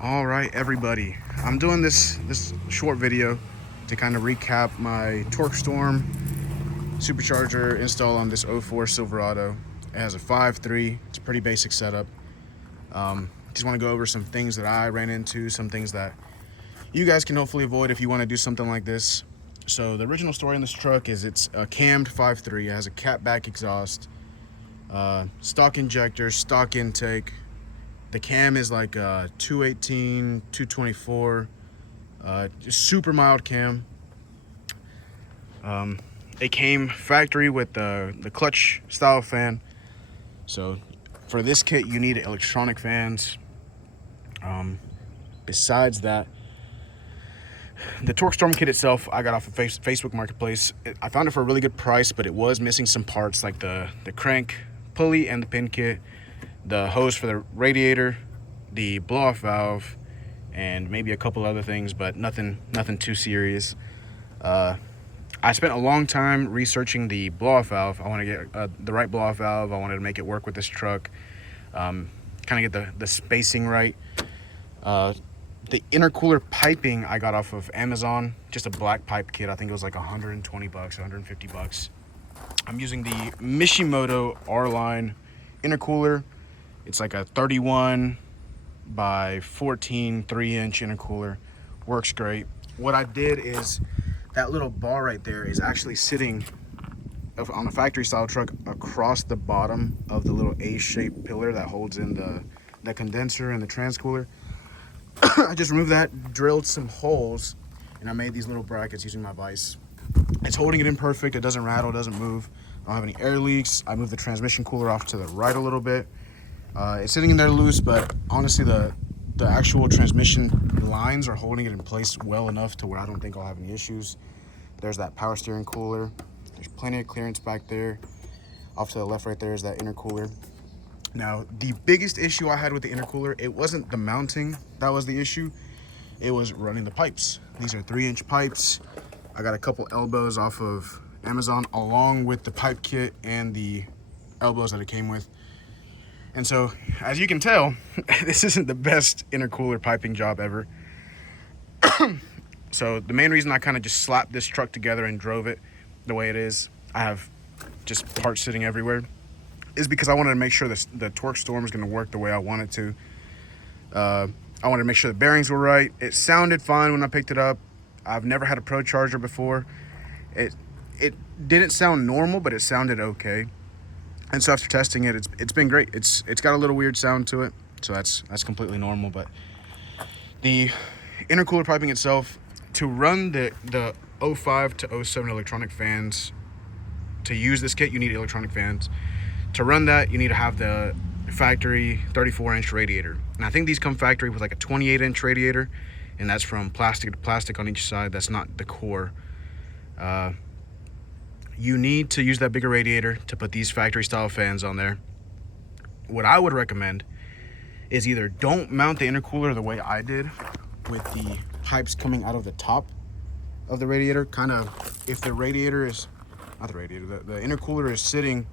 All right, everybody. I'm doing this short video to kind of recap my Torquestorm supercharger install on this '04 Silverado. It has a 5.3. It's a pretty basic setup. Just want to go over some things that I ran into, some things that you guys can hopefully avoid if you want to do something like this. So the original story on this truck is it's a cammed 5.3. It has a catback exhaust, stock injector, stock intake. The cam is like 218, 224, just super mild cam. It came factory with the clutch style fan. So for this kit, you need electronic fans. Besides that, the Torquestorm kit itself, I got off of Facebook Marketplace. I found it for a really good price, but it was missing some parts like the crank pulley and the pin kit, the hose for the radiator, the blow-off valve, and maybe a couple other things, but nothing too serious. I spent a long time researching the blow-off valve. I want to get the right blow-off valve. I wanted to make it work with this truck, kind of get the spacing right. The intercooler piping I got off of Amazon, just a black pipe kit. I think it was like 120 bucks, 150 bucks. I'm using the Mishimoto R-Line intercooler. It's like a 31 by 14 3-inch intercooler. Works great. What I did is that little bar right there is actually sitting on a factory style truck across the bottom of the little A-shaped pillar that holds in the condenser and the transcooler. I just removed that, drilled some holes, and I made these little brackets using my vise. It's holding it in perfect. It doesn't rattle, doesn't move. I don't have any air leaks. I moved the transmission cooler off to the right a little bit. It's sitting in there loose, but honestly the actual transmission lines are holding it in place well enough to where I don't think I'll have any issues. There's that power steering cooler. There's plenty of clearance back there. Off to the left right there is that intercooler. Now, the biggest issue I had with the intercooler, it wasn't the mounting that was the issue. It was running the pipes. These are 3-inch pipes. I got a couple elbows off of Amazon along with the pipe kit and the elbows that it came with. And so, as you can tell, this isn't the best intercooler piping job ever. So the main reason I kind of just slapped this truck together and drove it the way it is, I have just parts sitting everywhere, is because I wanted to make sure the Torquestorm is going to work the way I want it to. I wanted to make sure the bearings were right. It sounded fine when I picked it up. I've never had a Procharger before. It didn't sound normal, but it sounded okay. And so after testing it, it's been great. It's got a little weird sound to it, so that's completely normal. But the intercooler piping itself, to run the 05 to 07 electronic fans, to use this kit, you need electronic fans. To run that, you need to have the factory 34-inch radiator. And I think these come factory with like a 28-inch radiator, and that's from plastic to plastic on each side. That's not the core. You need to use that bigger radiator to put these factory style fans on there. What I would recommend is either don't mount the intercooler the way I did, with the pipes coming out of the top of the radiator. Kind of, if the radiator is, not the radiator, the intercooler is sitting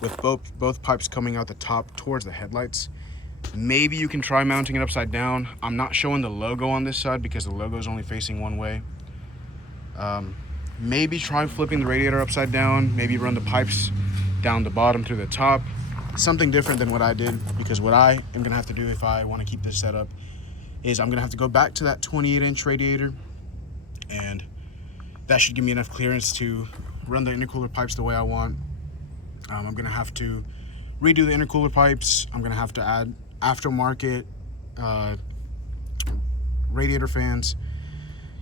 with both pipes coming out the top towards the headlights, maybe you can try mounting it upside down. I'm not showing the logo on this side because the logo is only facing one way. Maybe try flipping the radiator upside down, maybe run the pipes down the bottom through the top. Something different than what I did, because what I am gonna have to do if I want to keep this set up is I'm gonna have to go back to that 28-inch radiator, and that should give me enough clearance to run the intercooler pipes the way I want. I'm gonna have to redo the intercooler pipes. I'm gonna have to add aftermarket radiator fans,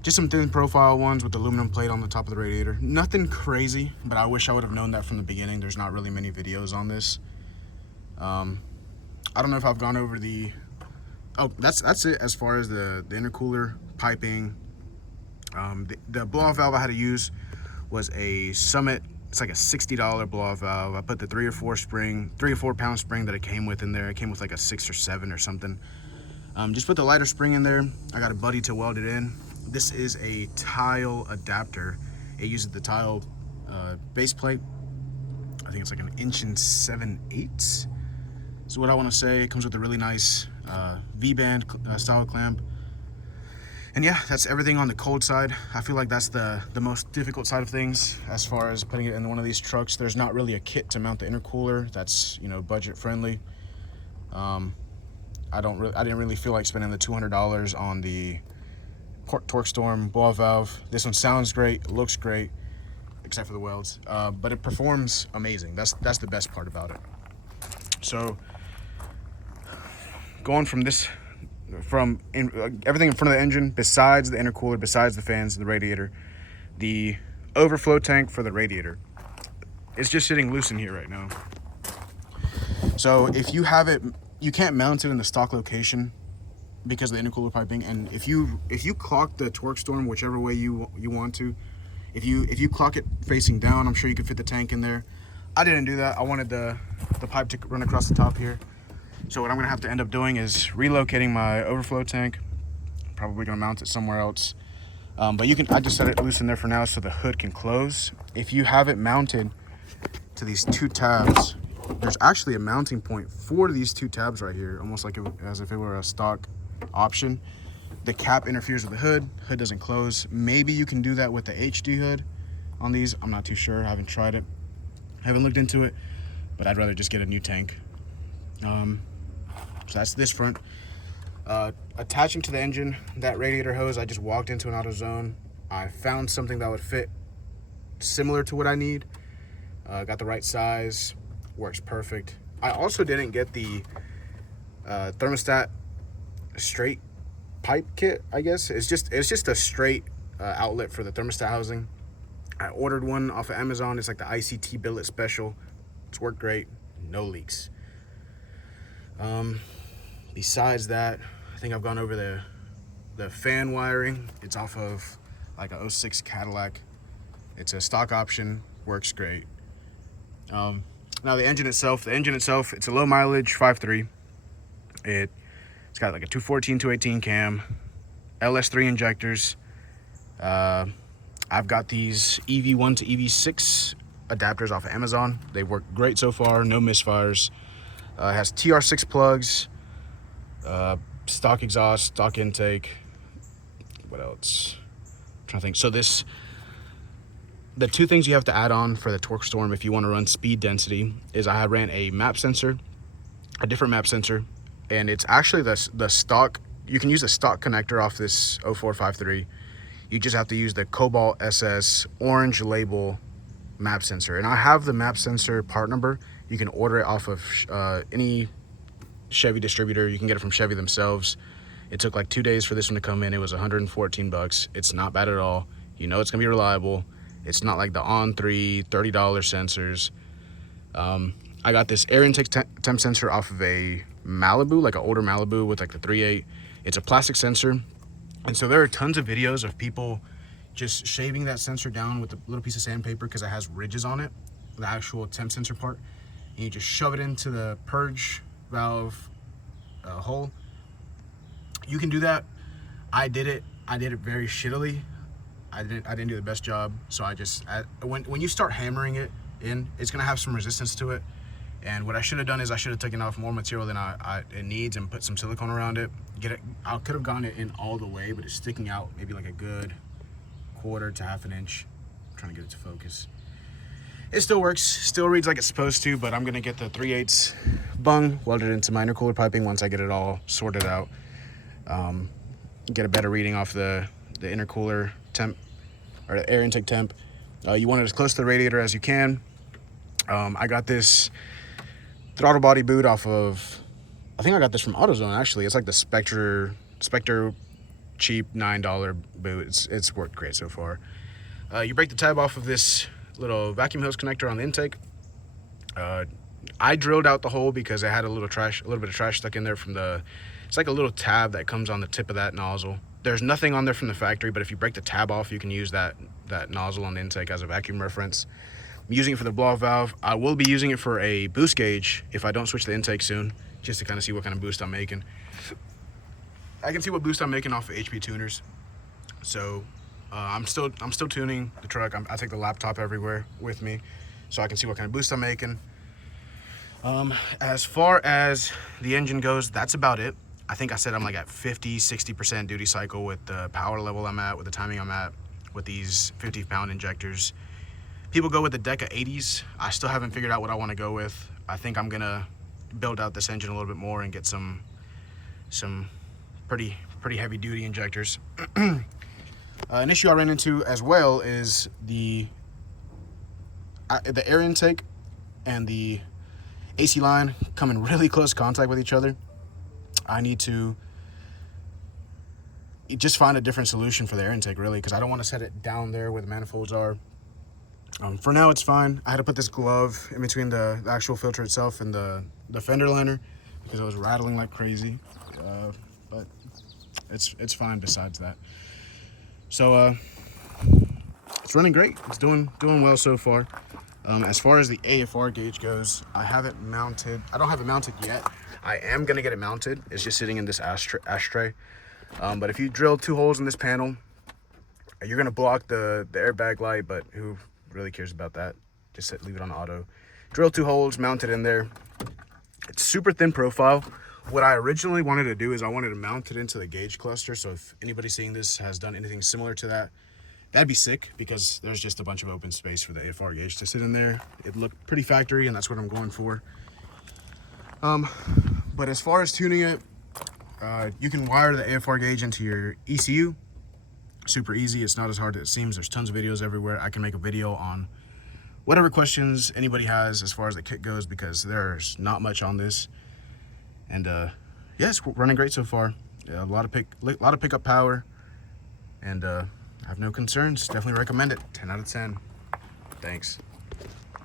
just some thin profile ones with aluminum plate on the top of the radiator. Nothing crazy, but I wish I would have known that from the beginning. There's not really many videos on this. I don't know if I've gone over the, oh, that's it as far as the intercooler piping. The blow-off valve I had to use was a Summit. It's like a $60 blow-off valve. I put the 3 or 4 pound spring that it came with in there. It came with like a 6 or 7 or something. Just put the lighter spring in there. I got a buddy to weld it in. This is a tile adapter. It uses the tile base plate. I think it's like 1 7/8 inches. So what I want to say, it comes with a really nice V-band style clamp. And yeah, that's everything on the cold side. I feel like that's the most difficult side of things as far as putting it in one of these trucks. There's not really a kit to mount the intercooler that's, you know, budget friendly. I didn't really feel like spending the $200 on the Torquestorm Blowoff valve. This one sounds great, looks great, except for the welds, but it performs amazing. That's the best part about it. So going from everything in front of the engine, besides the intercooler, besides the fans, the radiator, the overflow tank for the radiator, it's just sitting loose in here right now. So if you have it, you can't mount it in the stock location because of the intercooler piping. And if you clock the Torquestorm whichever way you want to, if you clock it facing down, I'm sure you could fit the tank in there. I didn't do that. I wanted the pipe to run across the top here. So what I'm gonna have to end up doing is relocating my overflow tank. Probably gonna mount it somewhere else. But I just set it loose in there for now so the hood can close. If you have it mounted to these two tabs, there's actually a mounting point for these two tabs right here, almost like as if it were a stock option. The cap interferes with the hood doesn't close. Maybe you can do that with the HD hood on these. I'm not too sure, I haven't tried it, I haven't looked into it, but I'd rather just get a new tank. So that's this front. Attaching to the engine, that radiator hose, I just walked into an AutoZone. I found something that would fit similar to what I need. Got the right size, works perfect. I also didn't get the thermostat straight pipe kit, I guess. It's just a straight outlet for the thermostat housing. I ordered one off of Amazon. It's like the ICT billet special. It's worked great, no leaks. Besides that, I think I've gone over the fan wiring. It's off of like a 06 Cadillac. It's a stock option, works great. Now the engine itself, it's a low mileage 5.3. It's got like a 214, 218 cam, LS3 injectors. I've got these EV1 to EV6 adapters off of Amazon. They work great so far, no misfires. It has TR6 plugs, stock exhaust, stock intake. What else? I'm trying to think. So the two things you have to add on for the Torquestorm if you want to run speed density is I ran a map sensor, a different map sensor, and it's actually the stock. You can use the stock connector off this 0453. You just have to use the Cobalt SS orange label map sensor, and I have the map sensor part number. You can order it off of any Chevy distributor. You can get it from Chevy themselves. It took like 2 days for this one to come in. It was $114. It's not bad at all. You know it's gonna be reliable. It's not like the On3 $30 sensors. I got this air intake temp sensor off of a Malibu, like an older Malibu with like the 3.8. It's a plastic sensor. And so there are tons of videos of people just shaving that sensor down with a little piece of sandpaper because it has ridges on it, the actual temp sensor part. And you just shove it into the purge valve hole. You can do that. I did it very shittily. I didn't do the best job. So when you start hammering it in, it's gonna have some resistance to it. And what I should have done is I should have taken off more material than it needs and put some silicone around it. I could have gone it in all the way, but it's sticking out maybe like a good 1/4 to 1/2 inch. I'm trying to get it to focus. It still works, still reads like it's supposed to, but I'm gonna get the 3/8 bung welded into my intercooler piping once I get it all sorted out. Get a better reading off the intercooler temp, or the air intake temp. You want it as close to the radiator as you can. I got this throttle body boot off of, I think I got this from AutoZone actually. It's like the Spectre cheap $9 boot. It's worked great so far. You break the tab off of this little vacuum hose connector on the intake. I drilled out the hole because it had a little bit of trash stuck in there from it's like a little tab that comes on the tip of that nozzle. There's nothing on there from the factory, but if you break the tab off, you can use that nozzle on the intake as a vacuum reference. I'm using it for the blowoff valve. I will be using it for a boost gauge if I don't switch the intake soon, just to kind of see what kind of boost I'm making. I can see what boost I'm making off of HP tuners. So I'm still tuning the truck. I take the laptop everywhere with me, so I can see what kind of boost I'm making. As far as the engine goes, that's about it. I think I said I'm like at 50-60% duty cycle with the power level I'm at, with the timing I'm at, with these 50-pound injectors. People go with the deck of 80s. I still haven't figured out what I want to go with. I think I'm gonna build out this engine a little bit more and get some pretty heavy duty injectors. An issue I ran into as well is the air intake and the AC line come in really close contact with each other. I need to just find a different solution for the air intake, really, because I don't want to set it down there where the manifolds are. For now, it's fine. I had to put this glove in between the actual filter itself and the fender liner because it was rattling like crazy. But it's fine besides that. So it's running great. It's doing well so far. As far as the AFR gauge goes, I don't have it mounted yet. I am gonna get it mounted. It's just sitting in this ashtray. But if you drill 2 holes in this panel, you're gonna block the airbag light, but who really cares about that? Just leave it on auto. Drill 2 holes, mount it in there. It's super thin profile. What I originally wanted to do is I wanted to mount it into the gauge cluster. So if anybody seeing this has done anything similar to that, that'd be sick, because there's just a bunch of open space for the AFR gauge to sit in there. It looked pretty factory, and that's what I'm going for. But as far as tuning it, you can wire the AFR gauge into your ECU. Super easy. It's not as hard as it seems. There's tons of videos everywhere. I can make a video on whatever questions anybody has as far as the kit goes, because there's not much on this. And yeah, it's running great so far. Yeah, a lot of pickup power, and I have no concerns. Definitely recommend it. 10 out of 10. Thanks.